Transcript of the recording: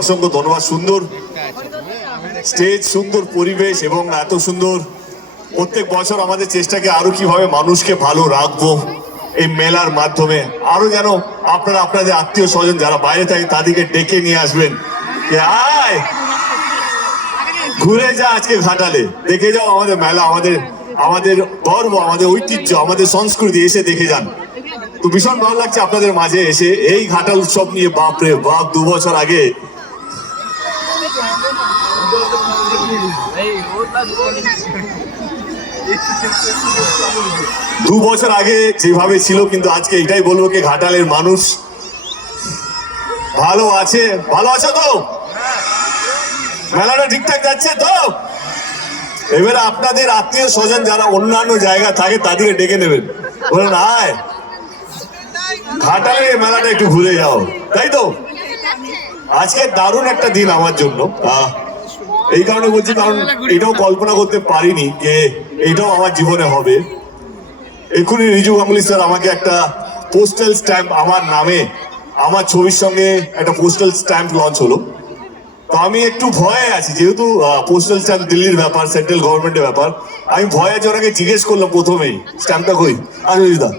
অসংখ্য ধন্যবাদ। সুন্দর স্টেজ, সুন্দর পরিবেশ এবং এত সুন্দর প্রত্যেক বছর আমাদের চেষ্টাকে আরো কিভাবে মানুষকে ভালো রাখবো এই মেলার মাধ্যমে, আরো যেন আপনারা আপনাদের আত্মীয় স্বজন যারা বাইরে থাকে তাদেরকে ডেকে নিয়ে আসবেন, আয় ঘুরে যা আজকে ঘাটালে, দেখে যাও আমাদের মেলা, আমাদের আমাদের গর্ব, আমাদের ঐতিহ্য, আমাদের সংস্কৃতি, এসে দেখে যান। তো ভীষণ ভালো লাগছে আপনাদের মাঝে এসে এই ঘাটাল উৎসব নিয়ে। বাপরে বাপ, 2 বছর আগে যেভাবে ছিল, কিন্তু আজকে এটাই বলবো কি ঘাটালের মানুষ ভালো আছে। ভালো আছে তো? মেলাটা ঠিকঠাক যাচ্ছে তো? এবারে আপনাদের আত্মীয় স্বজন যারা অন্যান্য জায়গা থাকে তাদেরকে ডেকে নেবেন, বলেন আয় ঘাটালে মেলাটা একটু ঘুরে যাও, তাই তো? আজকে দারুণ একটা দিন আমার জন্য, এই কারণে বলছি কারণ এটাও কল্পনা করতে পারিনি যে এটাও আমার জীবনে হবে। এক্ষুনি রিজু গাঙ্গুলি স্যার আমাকে একটা পোস্টাল স্ট্যাম্প আমার নামে, আমার ছবির সঙ্গে একটা পোস্টাল স্ট্যাম্প লঞ্চ হলো। তো আমি একটু ভয়ে আছি, যেহেতু পোস্টাল স্ট্যাম্প দিল্লির ব্যাপার, সেন্ট্রাল গভর্নমেন্টের ব্যাপার, আমি ভয়ে আছে। ওনাকে জিজ্ঞেস করলাম প্রথমেই, স্ট্যাম্পটা কই? আসুন দিদা।